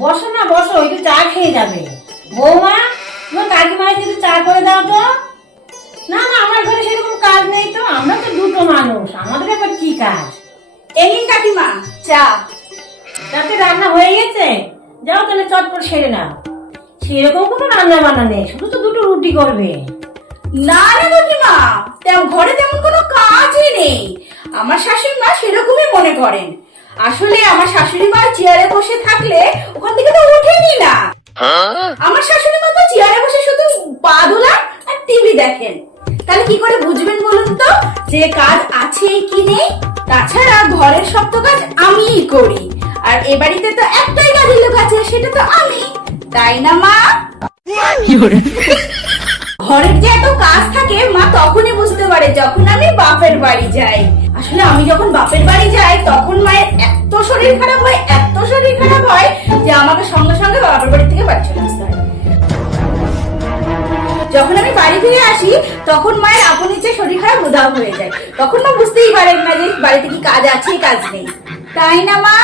বসো না, বসো, একটু চা খেয়ে যাবে। বৌমা, তোমার কাকিমাকে একটু চা করে দাও তো। না না, আমার ঘরে সেরকম কাজ নেই তো, আমরা তো দুটো মানুষ, আমাদের আবার কি কাজ। এই নিন কাকিমা চা। রাতে রান্না হয়ে গেছে? যাও তাহলে চটপট সেরে নাও। সেরকম কোনো রান্না বান্না নেই, শুধু তো দুটো রুটি করবে। না না কাকিমা, ঘরে তেমন কোনো কাজই নেই। আমার শাশুড়ি মা সেরকমই মনে করেন। আসলে আমার শাশুড়ি মা চেয়ারে বসে থাকলে ওখান থেকে তো ওঠেনি না। আমার শাশুড়ি মা তো চেয়ারে বসে শুধু পা দোলান আর টিভি দেখেন। তাহলে কি করে বুঝবেন বলুন তো যে কাজ আছে কি নেই? তাছাড়া ঘরের সব তো কাজ আমিই করি, আর এ বাড়িতে তো একটাই কাজের লোক আছে, সেটা তো আমি, তাই না মা? ঘরের যে এত কাজ থাকে মা তখনই বুঝতে পারে যখন আমি বাপের বাড়ি যাই। আসলে আমি যখন বাপের বাড়ি যাই তখন মায়ের এত শরীর খারাপ হয়, এত শরীর খারাপ হয় যে আমাকে সঙ্গে সঙ্গে বাপের বাড়ি থেকে বাড়ি চলে আসতে হয়। যখন আমি বাড়ি ফিরে আসি তখন মায়ের আপন ইচ্ছে শরীর খারাপ উধাও হয়ে যায়, তখন মা বুঝতেই পারেন না যে বাড়িতে কি কাজ আছে কাজ নেই, তাই না মা?